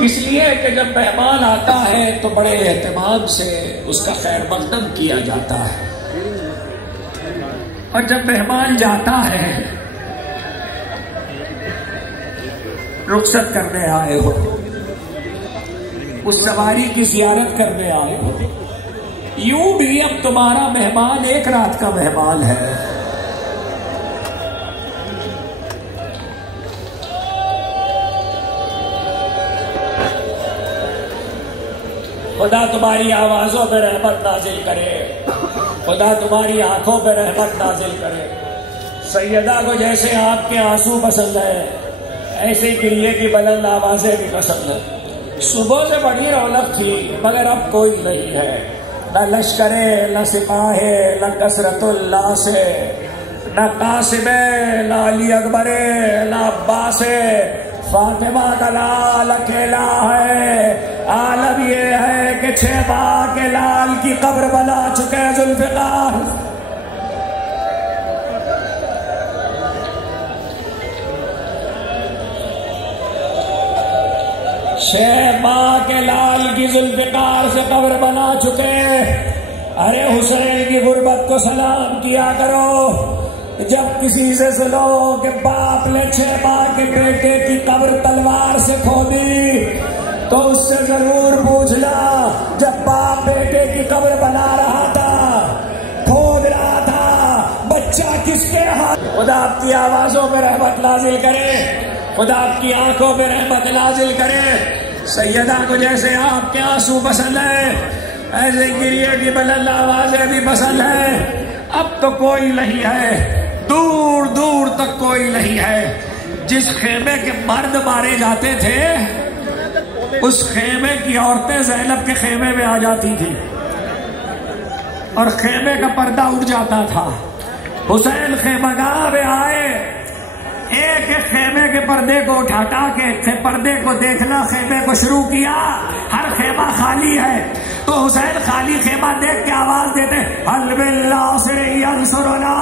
इसलिए कि जब मेहमान आता है तो बड़े एहतमाम से उसका खैर मकदम किया जाता है, और जब मेहमान जाता है, रुखसत करने आए हो, उस सवारी की जियारत करने आए हो, यूं भी अब तुम्हारा मेहमान एक रात का मेहमान है। खुदा तुम्हारी आवाजों पे रहमत नाजिल करे, खुदा तुम्हारी आंखों पे रहमत नाजिल करे। सैयदा को जैसे आपके आंसू पसंद है, ऐसे गिरिए की बुलंद आवाजें भी पसंद है। सुबह से बड़ी रौनक थी, मगर अब कोई नहीं है, न लश्करे, न सिपाहे, न कसरतुल्लाह से, न कासिमे, न अली अकबरे, न अब्बासे। फातिमा का लाल अकेला है। आलम ये है कि 6 माह के लाल की कब्र बना चुके जुल्फिकार। माँ के लाल की जुल्फिकार से कब्र बना चुके। अरे हुसैन की गुर्बत को सलाम किया करो। जब किसी से सुनो कि बाप ने 6 माह के बेटे की कब्र तलवार से खोदी, तो उससे जरूर पूछना, जब बाप बेटे की कब्र बना रहा था, खोद रहा था, बच्चा किसके हाथ। खुदा आपकी आवाजों में रहमत नाजिल करे, खुदा आपकी आंखों में रहमत नाजिल करे। सैयदा को जैसे आपके आंसू पसंद है, ऐसे गिरिए की बुलंद आवाजें भी पसंद है। अब तो कोई नहीं है, दूर दूर तक कोई नहीं है। जिस खेमे के मर्द मारे जाते थे, उस खेमे की औरतें ज़ैनब के खेमे में आ जाती थी और खेमे का पर्दा उठ जाता था। हुसैन खेमगाह में आए, एक एक खेमे के पर्दे को उठा के पर्दे को देखना खेमे को शुरू किया। हर खेमा खाली है, तो हुसैन खाली खेमा देख के आवाज देते, हल बिल्लाह से यंसुरना।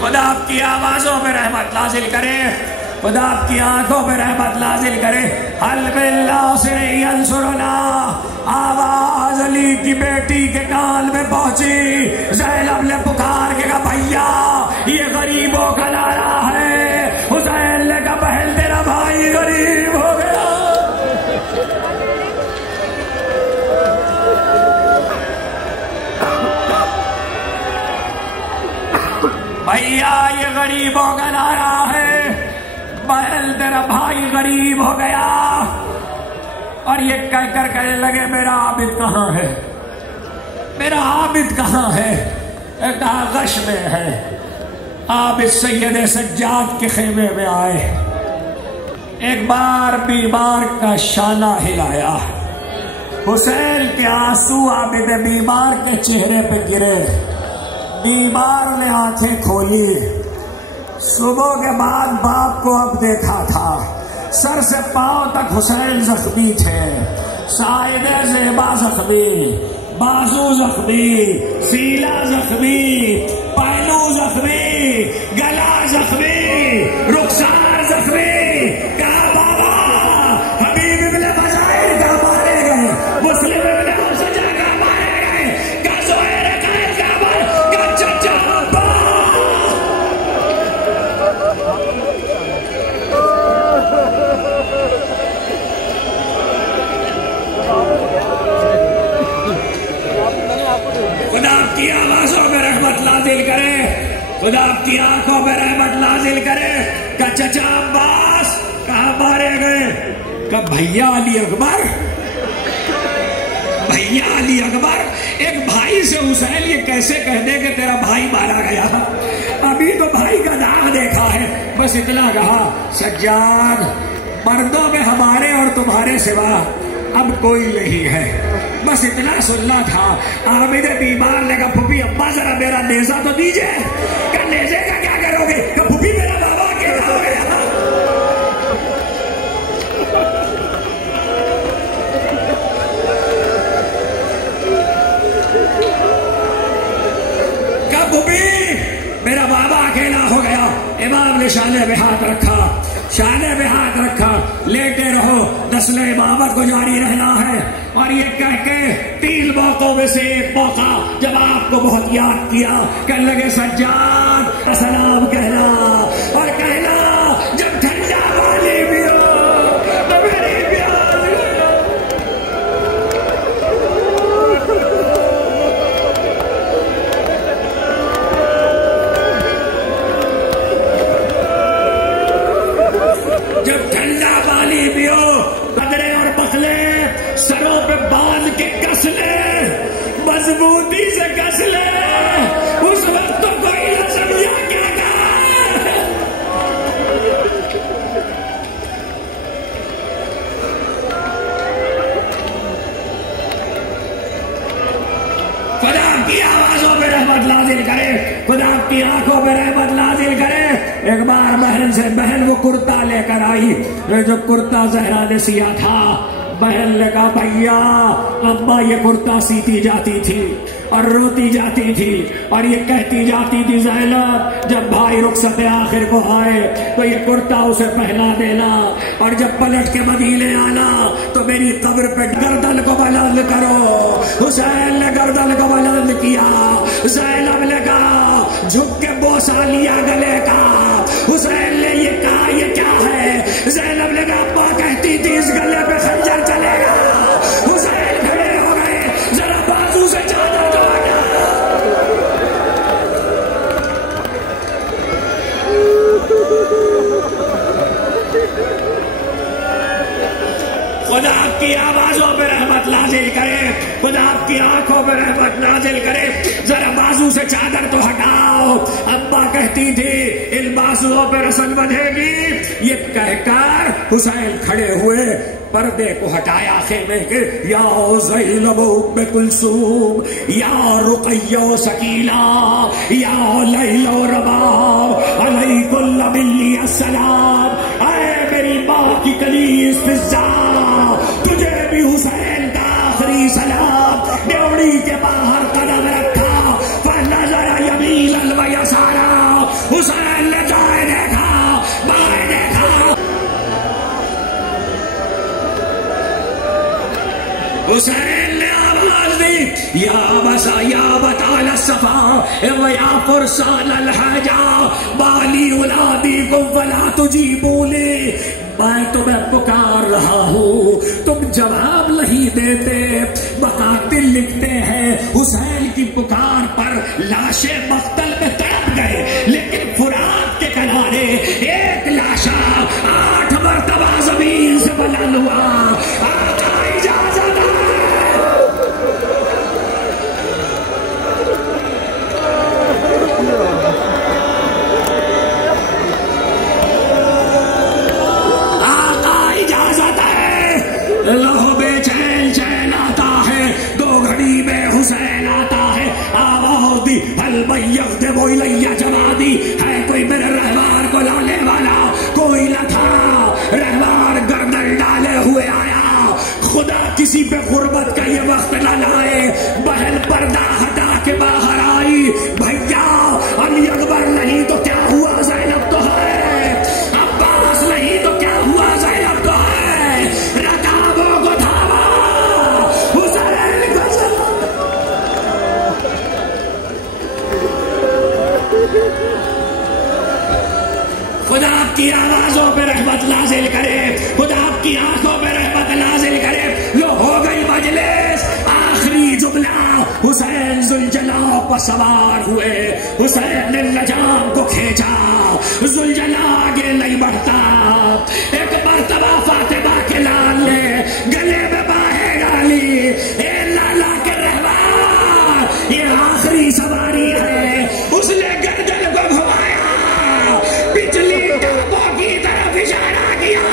खुदा आपकी आवाजों में रहमत नाजिल करे, खुदा आपकी आंखों में रहमत नाजिल करे। हल बिल्लाह से यंसुरना आवाज अली की बेटी के कान में पहुंची। ज़ैनब ने पुकार के कहा, भैया ये गरीबों का नारा है। हुसैन ने कहा, बहन तेरा भाई गरीब हो गया। भैया ये गरीबों का नारा है, बहन तेरा भाई गरीब हो गया। और ये कहकर कहने लगे, मेरा आबिद कहाँ है, मेरा आबिद कहाँ है। कहा गश में है। आबिद सैयद सज्जाद के खेमे में आए, एक बार बीमार का शाना हिलाया। हुसैन के आंसू आबिद बीमार के चेहरे पे गिरे। बीमार ने आंखें खोली। सुबह के बाद बाप को अब देखा था। सर से पांव तक हुसैन जख्मी थे। साइदे ज़ेबा जख्मी, बाजू जख्मी, सीना जख्मी, पहलू जख्मी, गला जख्मी, रुखसार जख्मी। कहा बाबा हबीब इब्ने बजाइर का मारे गए, मुस्लिम इब्ने हुसैन का मारे गए, का ज़ुहैर कैद का मारे, का चचा खुदा आपकी आवाजों में रहमत नाजिल करे, खुदा आपकी आंखों में रहमत नाजिल करे। का चचा अब्बास कहाँ मारे गए? का भैया अली अकबर, भैया अली अकबर। एक भाई से हुसैन ये कैसे कह दे कि तेरा भाई मारा गया? अभी तो भाई का नाम देखा है, बस इतना कहा, सज्जाद मर्दों में हमारे और तुम्हारे सिवा अब कोई नहीं है, बस इतना सुनना था। आमिद बीमार ने कहा, फूफी अम्मा जरा मेरा नेजा तो दीजिए। क्या नेजे का क्या करोगे? फूफी मेरा बाबा क्या हो गया? अबू भी मेरा बाबा अकेला हो गया। इमाम ने शाने पे हाथ रखा, शाने पे हाथ रखा, लेटे रहो, नस्ल इमामत को जारी रहना है। और ये कह के 3 मौकों में से एक मौका जब आपको बहुत याद किया, कहने लगे सज्जाद सलाम कहना और कहना जब ठंडा पानी पियो तो मेरी प्यास जब ठंडा पानी पियो, बदरे और बखले सरों पे बांध के कस ले, मजबूती से कस ले, उस वक्त तो कोई न समझा क्या कर। खुदा की आवाजों पे रहमत नाजिल करे, खुदा की आंखों पे रहमत नाजिल करे। एक बार बहन से बहन वो कुर्ता लेकर आई, जो कुर्ता जहरा ने सिया था। बहन ने कहा भैया अम्मा ये कुर्ता सीती जाती थी और रोती जाती थी और ये कहती जाती थी ज़ैनब जब भाई रुखसत आखिर को आए तो ये कुर्ता उसे पहना देना, और जब पलट के मदीने आना तो मेरी कब्र पे गर्दन को बुलंद करो। हुसैन ने गर्दन को बुलंद किया, ज़ैनब ने कहा झुक के बोसा लिया गले का। हुसैन ने ये कहा ये क्या है? ज़ैनब ने कहा अम्मा कहती थी इस गले पे खंजर चलेगा। हुसैन खड़े हो गए, जरा बाजू से चादर दो आना। खुदा आपकी आवाजों पे रहमत नाजिल करे, खुदा आपकी आंखों पे रहमत नाजिल करे। जरा बाजू से चादर तो हटाओ। अम्मा कहती थी इन बाजुओं पे रस्म बंधेगी। ये कहकर हुसैन खड़े हुए, पर्दे को हटाया खेमे के। या ज़ैनब उम्मे कुलसूम, या रुक़य्या सकीला, या लैला रबाब अलैकुम मिन्नी अस्सलाम। ऐ मेरी माँ की कलीस फिज़ा, तुझे भी हुसैन का आखिरी सलाम। ड्योढ़ी के बाहर कदम रखा, फनज़र यमीनन व यसारा। हुसैन ने दाएं देखा, बाएं देखा। हुसैन ने आवाज दी या बसा या बताल सफा या फुरसान अल हजा बाली उलादी को वला तुझी बोले। मैं तुम्हें पुकार रहा हूँ, तुम जवाब नहीं देते। बकातिल लिखते हैं हुसैन की पुकार पर लाशें मख्तल में तड़प गए, लेकिन फुरात के किनारे एक लाशा 8 मरतबा जमीन से बुलंद हुआ। आका इजाजत है। लहो बेचैन चैन आता है, 2 घड़ी में हुसैन आता है। आवादी अलमैयत दे वो इलैया जमादी है, कोई मेरे रहमान को लाने वाला कोई न था। रहमान गर्दन डाले हुए आया, खुदा किसी पे गुर्बत का ये वक्त न लाए। बहन पर्दा हटा के बाहर आई, भैया अली अकबर नहीं तो क्या हुआ ज़ैनब तो है, अब्बास नहीं तो क्या हुआ ज़ैनब तो है। रकाबों को थामा, हुसैन को खुदा आपकी आवाजों पे रहमत नाजिल करे, खुदा आपकी आंखों पे रहमत नाजिल करे। लो हो गई मजलिस, आखिरी जुमला। हुसैन जुलजला पर सवार हुए, हुसैन ने लजाम को खींचा, जुलजला आगे नहीं बढ़ता। एक मर्तबा फातिमा के लाल ने गले में बाहें डाली, ए लाला के रहमान ये आखिरी सवारी है। उसने गर्दन को घुमाया, पिछली टांगों की तरफ इशारा किया।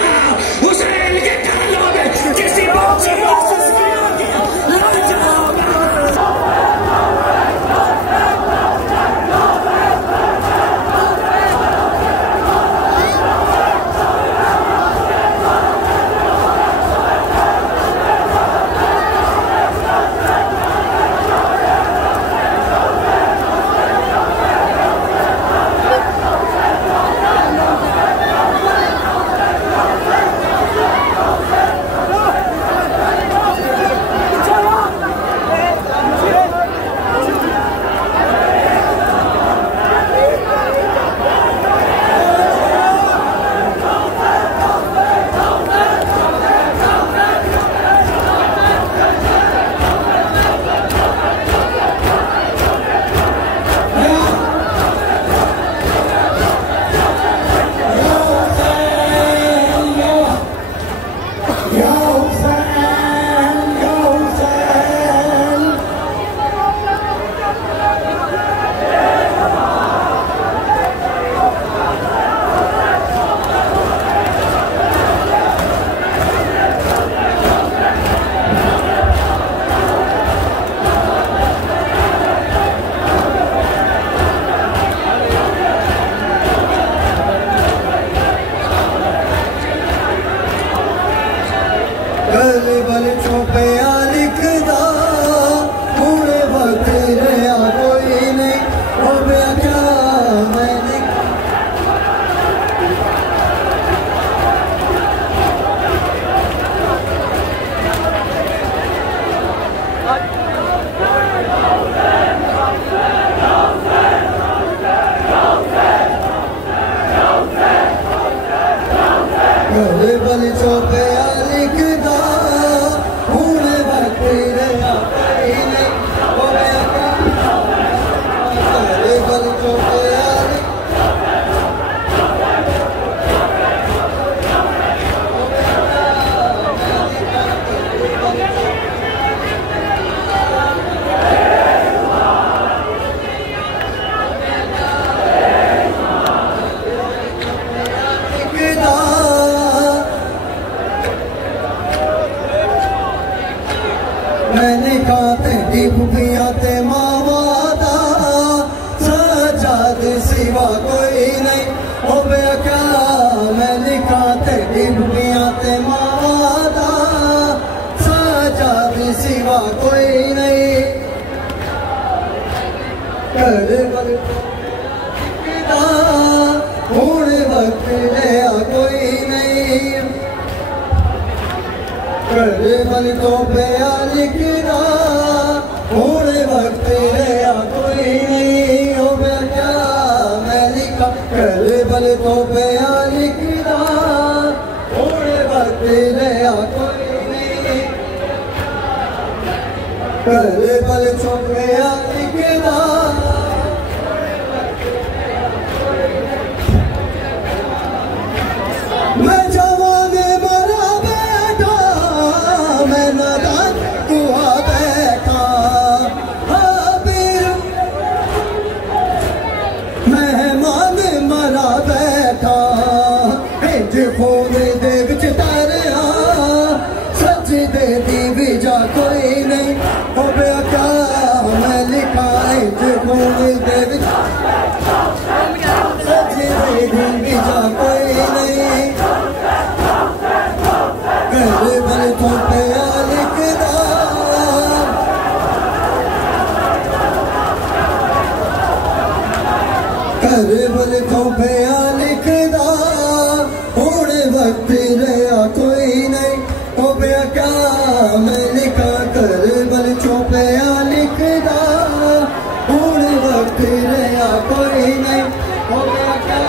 हुसैन के कानों में किसी बात से क्या मैं लिखा ते डिबिया ते मादा साजा भी सिवा कोई नहीं कर बल हूं वक्त लिया कोई नहीं कर बल तो पिया लिखदा हूं वक्त लिया कोई नहीं हो क्या मैं लिखा कर बल तो पिया लिखदा हूं वक्त लिया कोई नहीं कर बल तो पिया लिखदा मैं जवान मरा बैठा मैं नादान हुआ बैठा मेहमान मरा बैठा इंज फोन दे विच तारिया सजदे दी विजा कोई नहीं हो गया क्या मैं लिखा इंज फोन दे विच सजदे दी विजा कोई नहीं कर बल तो पिया लिखदा कर बल तो पिया लिखदा हूं वक्त रहा कोई नहीं हो गया क्या मैं लिखा कर बल तो पिया लिखदा हूं वक्त रहा कोई नहीं हो गया क्या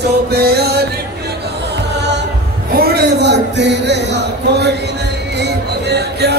चोपिया हूं वक्त रहा कोई नहीं क्या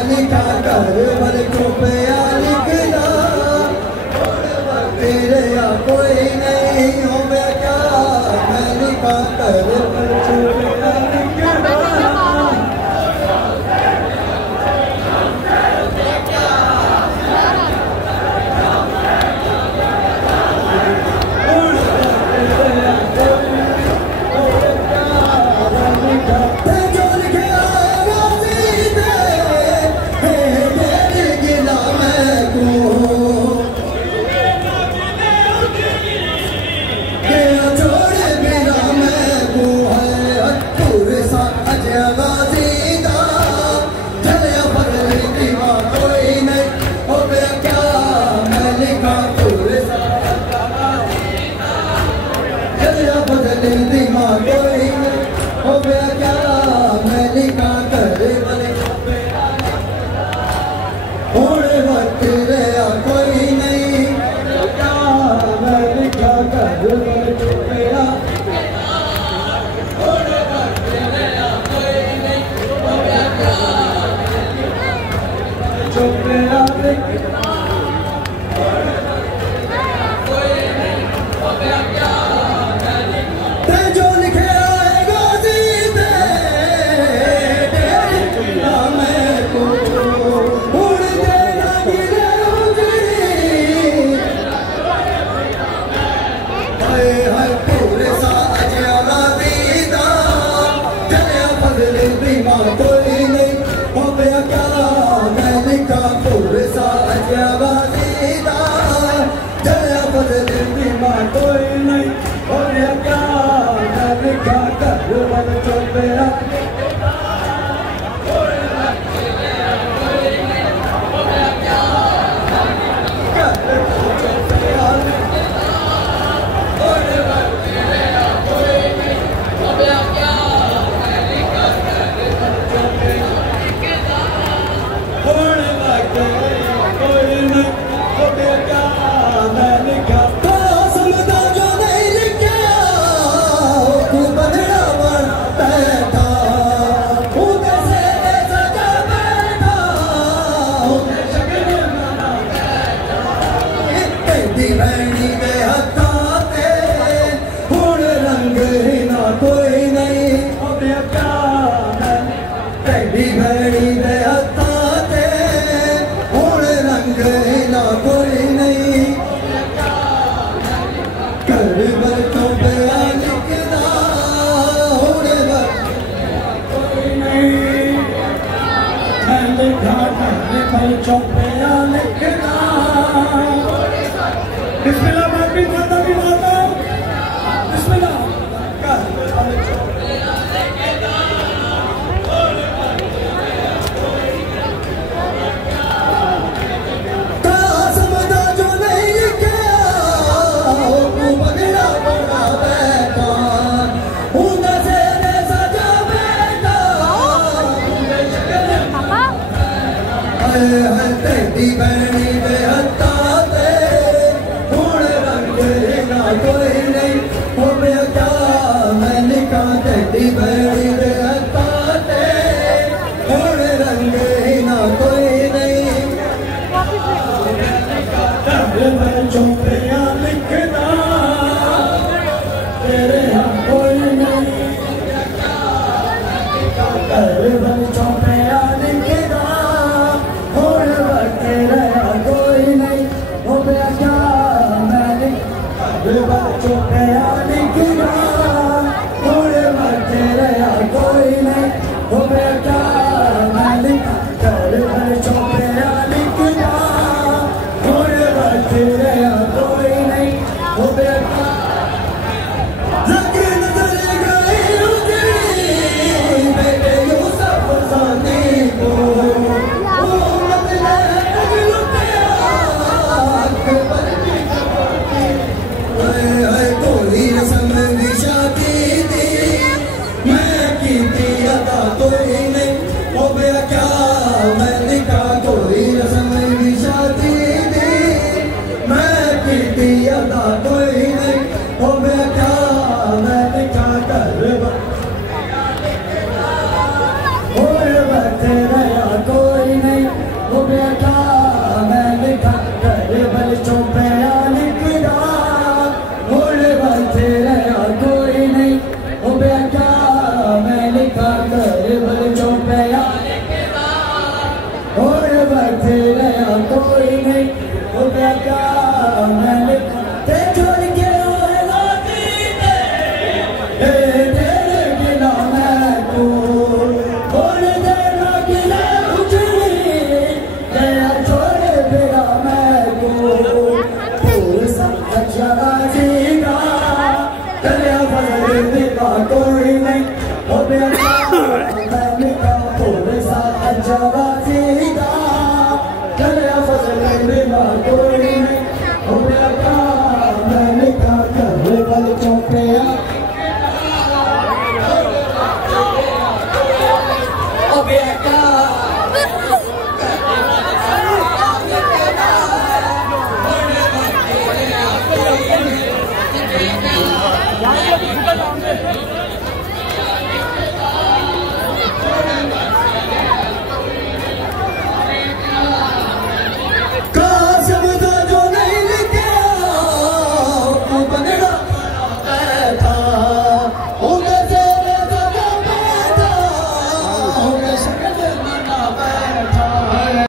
लिखा कर बल चोपिया लिखदा तेरे कोई नहीं हो क्या मैं लिखा कर बल चोपिया लिखदा जो लिखे हाय पूरे सा अजया दीदा चलिया फजल बीमा कोई नहीं हो गया क्या मैं लिखा पूरे सा अजया दीदा चलिया फजल बीमा कोई नहीं हो गया क्या मैं लिखा कर बल चोपया बिस्मिल्लाह बापी माता भी माता बिस्मिल्लाह यहाँ पे